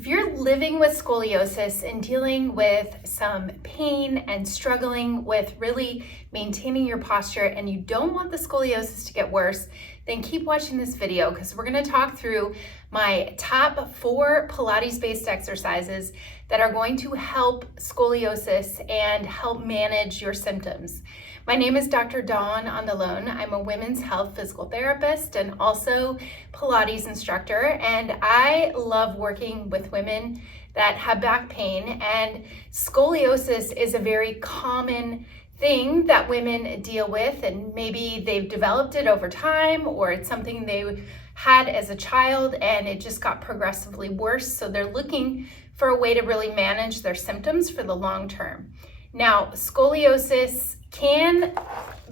If you're living with scoliosis and dealing with some pain and struggling with really maintaining your posture and you don't want the scoliosis to get worse, then keep watching this video because we're going to talk through my top 4 Pilates-based exercises that are going to help scoliosis and help manage your symptoms. My name is Dr. Dawn Andalone. I'm a women's health physical therapist and also Pilates instructor, and I love working with women that have back pain, and scoliosis is a very common thing that women deal with, and maybe they've developed it over time or it's something they had as a child and it just got progressively worse, so they're looking for a way to really manage their symptoms for the long term. Now, scoliosis can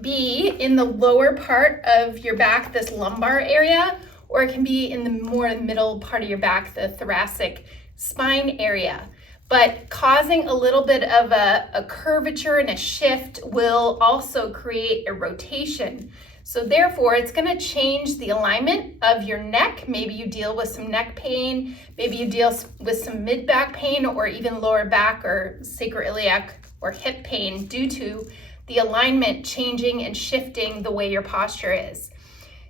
be in the lower part of your back, this lumbar area, or it can be in the more middle part of your back, the thoracic spine area. But causing a little bit of a curvature and a shift will also create a rotation. So therefore, it's going to change the alignment of your neck. Maybe you deal with some neck pain, maybe you deal with some mid-back pain or even lower back or sacroiliac or hip pain due to the alignment changing and shifting the way your posture is.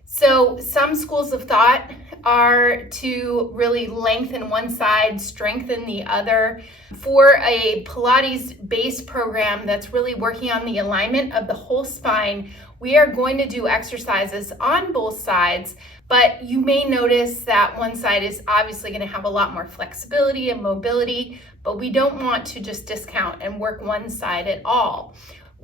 So some schools of thought are to really lengthen one side, strengthen the other. For a Pilates-based program that's really working on the alignment of the whole spine, we are going to do exercises on both sides, but you may notice that one side is obviously going to have a lot more flexibility and mobility, but we don't want to just discount and work one side at all.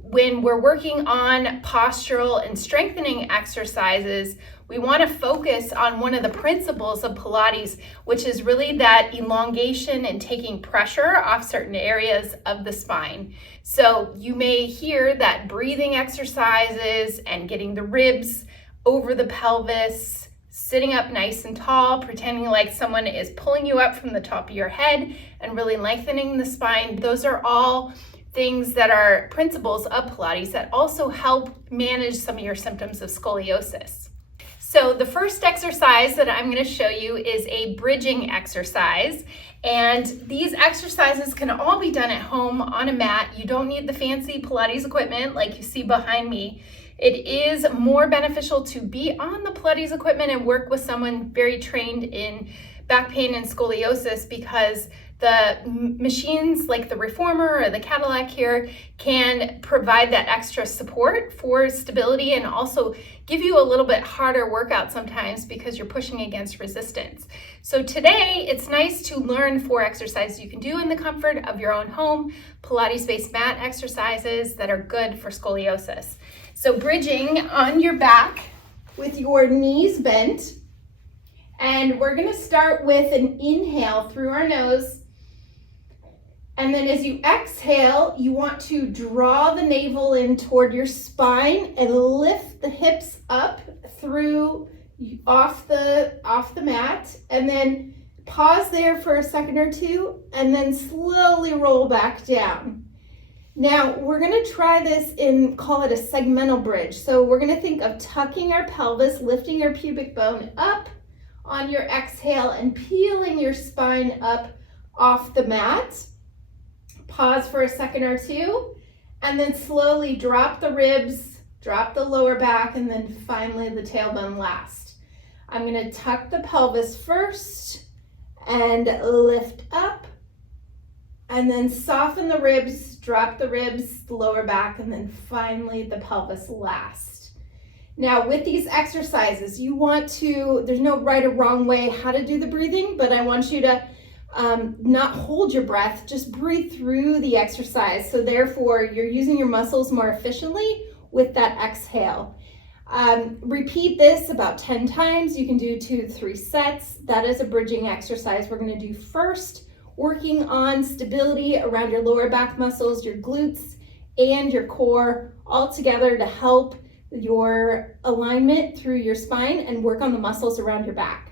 When we're working on postural and strengthening exercises, we want to focus on one of the principles of Pilates, which is really that elongation and taking pressure off certain areas of the spine. So you may hear that breathing exercises and getting the ribs over the pelvis, sitting up nice and tall, pretending like someone is pulling you up from the top of your head and really lengthening the spine. Those are all things that are principles of Pilates that also help manage some of your symptoms of scoliosis. So the first exercise that I'm going to show you is a bridging exercise, and these exercises can all be done at home on a mat. You don't need the fancy Pilates equipment like you see behind me. It is more beneficial to be on the Pilates equipment and work with someone very trained in back pain and scoliosis, because the machines like the Reformer or the Cadillac here can provide that extra support for stability and also give you a little bit harder workout sometimes because you're pushing against resistance. So today it's nice to learn 4 exercises you can do in the comfort of your own home, Pilates-based mat exercises that are good for scoliosis. So bridging on your back with your knees bent, and we're going to start with an inhale through our nose. And then as you exhale, you want to draw the navel in toward your spine and lift the hips up through off the mat, and then pause there for a second or two and then slowly roll back down. Now we're going to try this in, call it a segmental bridge. So we're going to think of tucking our pelvis, lifting your pubic bone up on your exhale and peeling your spine up off the mat. Pause for a second or two, and then slowly drop the ribs, drop the lower back, and then finally the tailbone last. I'm going to tuck the pelvis first and lift up, and then soften the ribs, drop the ribs, the lower back, and then finally the pelvis last. Now with these exercises, you want to, there's no right or wrong way how to do the breathing, but I want you to not hold your breath, just breathe through the exercise. So therefore you're using your muscles more efficiently with that exhale. Repeat this about 10 times. You can do 2 to 3 sets. That is a bridging exercise we're going to do first, working on stability around your lower back muscles, your glutes, and your core all together to help your alignment through your spine and work on the muscles around your back.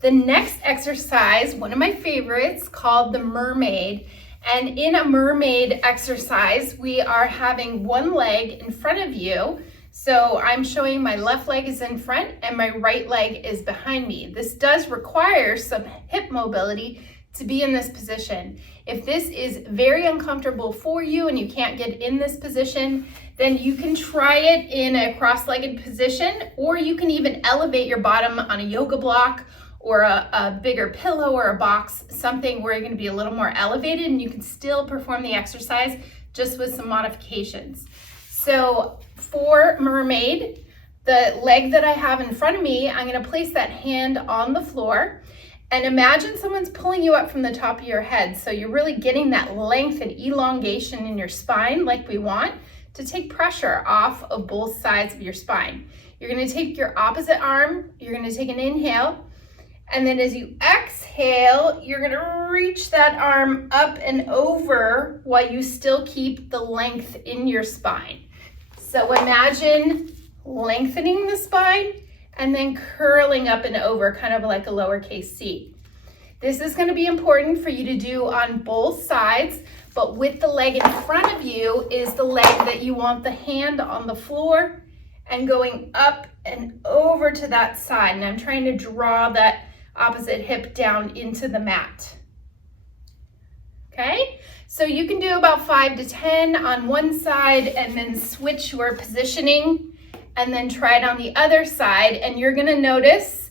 The next exercise, one of my favorites, called the Mermaid. And in a Mermaid exercise, we are having one leg in front of you. So I'm showing my left leg is in front and my right leg is behind me. This does require some hip mobility to be in this position. If this is very uncomfortable for you and you can't get in this position, then you can try it in a cross-legged position, or you can even elevate your bottom on a yoga block or a bigger pillow or a box, something where you're going to be a little more elevated and you can still perform the exercise just with some modifications. So for Mermaid, the leg that I have in front of me, I'm going to place that hand on the floor and imagine someone's pulling you up from the top of your head. So you're really getting that length and elongation in your spine like we want to take pressure off of both sides of your spine. You're going to take your opposite arm, you're going to take an inhale, and then as you exhale, you're going to reach that arm up and over while you still keep the length in your spine. So imagine lengthening the spine and then curling up and over, kind of like a lowercase c. This is going to be important for you to do on both sides, but with the leg in front of you is the leg that you want the hand on the floor and going up and over to that side. And I'm trying to draw that opposite hip down into the mat. Okay, so you can do about 5 to 10 on one side and then switch your positioning and then try it on the other side. And you're going to notice,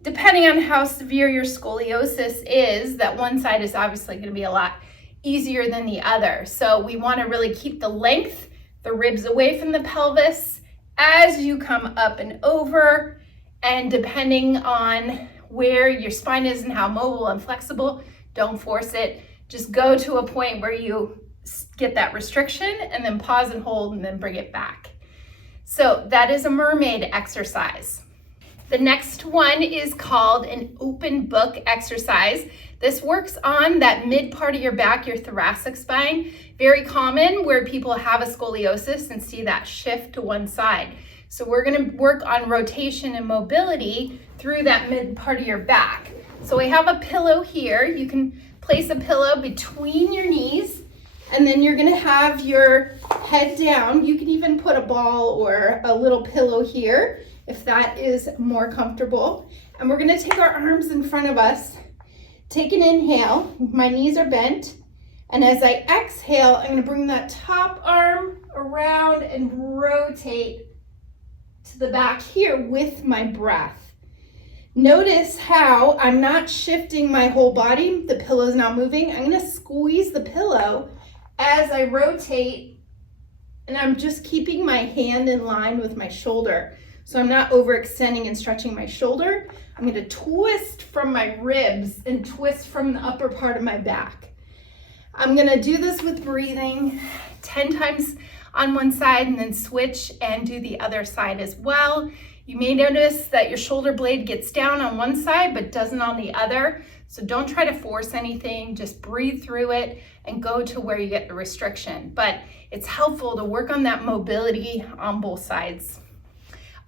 depending on how severe your scoliosis is, that one side is obviously going to be a lot easier than the other. So we want to really keep the length, the ribs away from the pelvis as you come up and over. And depending on where your spine is and how mobile and flexible, don't force it. Just go to a point where you get that restriction and then pause and hold and then bring it back. So that is a Mermaid exercise. The next one is called an open book exercise. This works on that mid part of your back, your thoracic spine. Very common where people have a scoliosis and see that shift to one side. So we're going to work on rotation and mobility through that mid part of your back. So we have a pillow here. You can place a pillow between your knees, and then you're going to have your head down. You can even put a ball or a little pillow here if that is more comfortable. And we're going to take our arms in front of us. Take an inhale. My knees are bent. And as I exhale, I'm going to bring that top arm around and rotate to the back here with my breath. Notice how I'm not shifting my whole body. The pillow is not moving. I'm going to squeeze the pillow as I rotate, and I'm just keeping my hand in line with my shoulder. So I'm not overextending and stretching my shoulder. I'm going to twist from my ribs and twist from the upper part of my back. I'm going to do this with breathing 10 times on one side and then switch and do the other side as well. You may notice that your shoulder blade gets down on one side but doesn't on the other. So don't try to force anything, just breathe through it and go to where you get the restriction. But it's helpful to work on that mobility on both sides.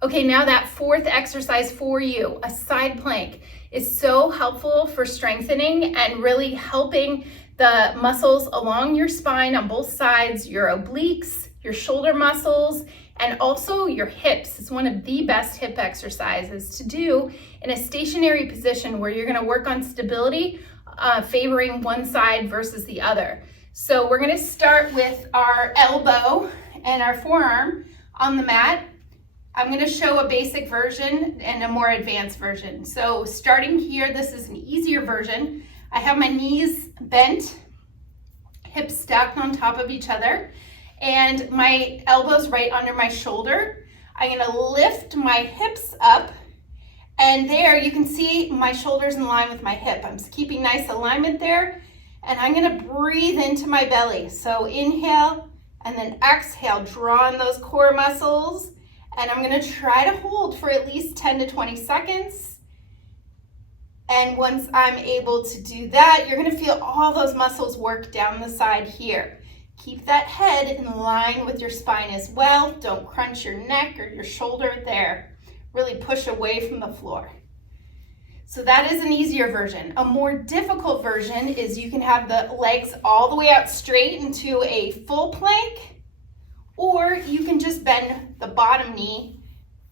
Okay, now that fourth exercise for you, a side plank, is so helpful for strengthening and really helping the muscles along your spine on both sides, your obliques, your shoulder muscles, and also your hips. It's one of the best hip exercises to do in a stationary position where you're going to work on stability, favoring one side versus the other. So we're going to start with our elbow and our forearm on the mat. I'm going to show a basic version and a more advanced version. So starting here, this is an easier version. I have my knees bent, hips stacked on top of each other, and my elbows right under my shoulder. I'm going to lift my hips up, and there you can see my shoulders in line with my hip. I'm just keeping nice alignment there, and I'm going to breathe into my belly. So inhale and then exhale, draw in those core muscles, and I'm going to try to hold for at least 10 to 20 seconds. And once I'm able to do that, you're going to feel all those muscles work down the side here. Keep that head in line with your spine as well. Don't crunch your neck or your shoulder there. Really push away from the floor. So that is an easier version. A more difficult version is you can have the legs all the way out straight into a full plank, or you can just bend the bottom knee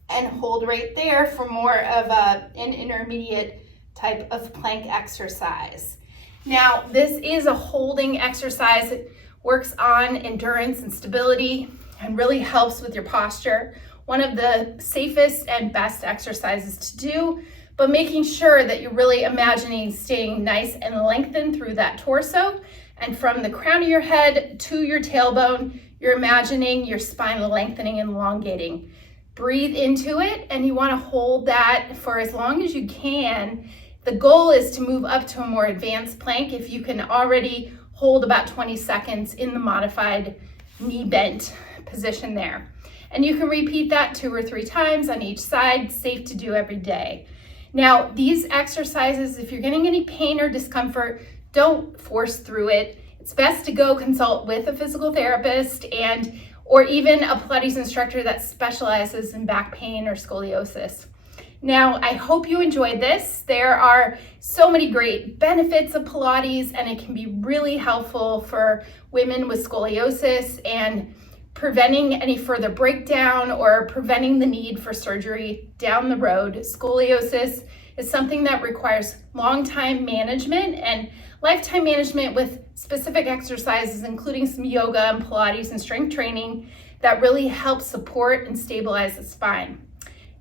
and hold right there for more of an intermediate type of plank exercise. Now, this is a holding exercise. It works on endurance and stability and really helps with your posture. One of the safest and best exercises to do, but making sure that you're really imagining staying nice and lengthened through that torso. And from the crown of your head to your tailbone, you're imagining your spine lengthening and elongating. Breathe into it, and you want to hold that for as long as you can. The goal is to move up to a more advanced plank if you can already hold about 20 seconds in the modified knee bent position there. And you can repeat that 2 or 3 times on each side, safe to do every day. Now, these exercises, if you're getting any pain or discomfort, don't force through it. It's best to go consult with a physical therapist or even a Pilates instructor that specializes in back pain or scoliosis. Now, I hope you enjoyed this. There are so many great benefits of Pilates, and it can be really helpful for women with scoliosis and preventing any further breakdown or preventing the need for surgery down the road. Scoliosis is something that requires long-time management and lifetime management with specific exercises, including some yoga and Pilates and strength training that really help support and stabilize the spine.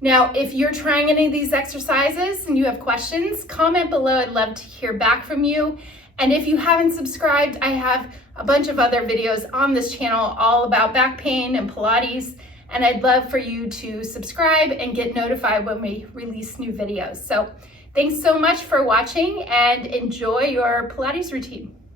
Now, if you're trying any of these exercises and you have questions, comment below. I'd love to hear back from you. And if you haven't subscribed, I have a bunch of other videos on this channel all about back pain and Pilates, and I'd love for you to subscribe and get notified when we release new videos. So thanks so much for watching, and enjoy your Pilates routine.